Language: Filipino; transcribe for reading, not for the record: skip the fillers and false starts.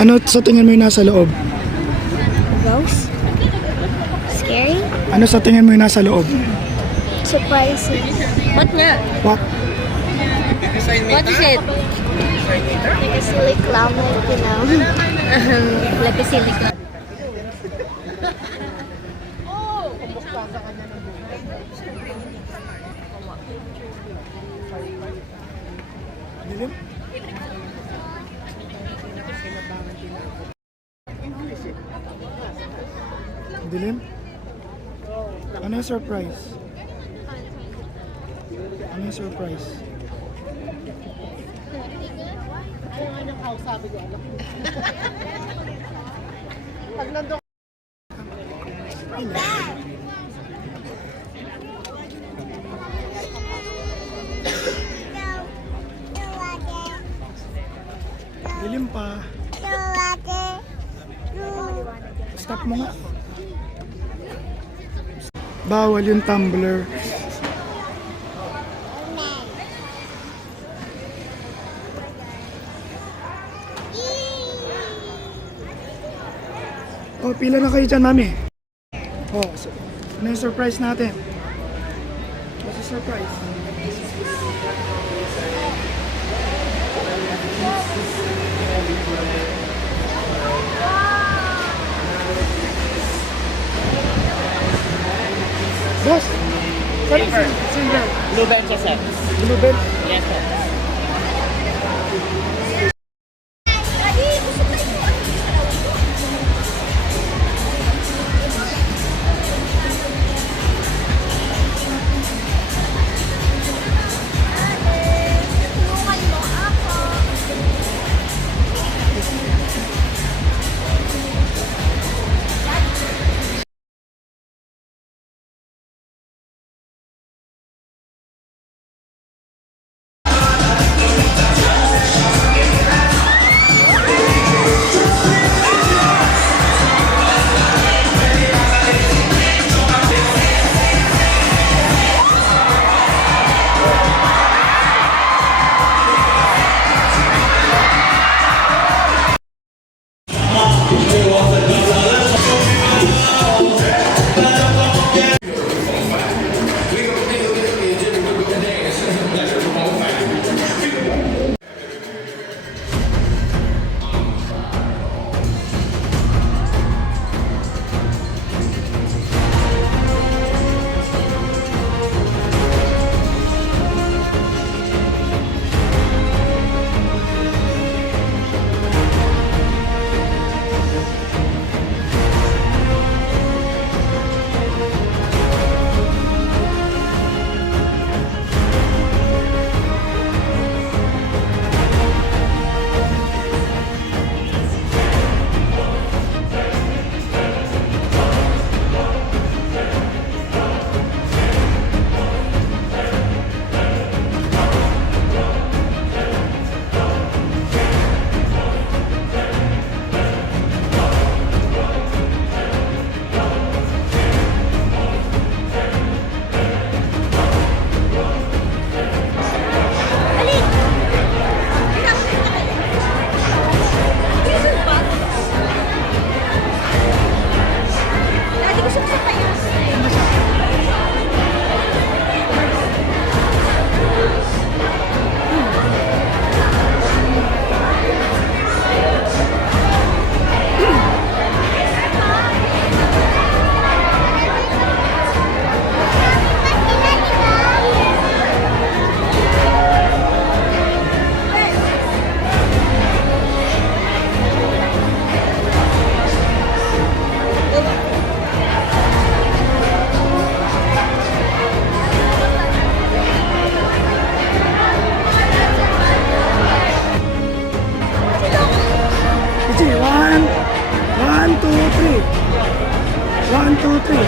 Ano sa tingin mo yung nasa loob? Gross? Scary? Ano sa tingin mo yung nasa loob? Surprising. What nga? What? What is it? Like a silly clown, you know. Like a silly clown. Dilim? Dilim? Ano yung surprise? Ano yung surprise? Dilim pa. Stop mo nga. Bawal yung tumbler. Oh, pila na kayo dyan, mami. Oh, ano yung surprise natin? What's the surprise? Boss! Silver. Silver. Blue bench set. Blue belt. Yes, sir. One, two, three.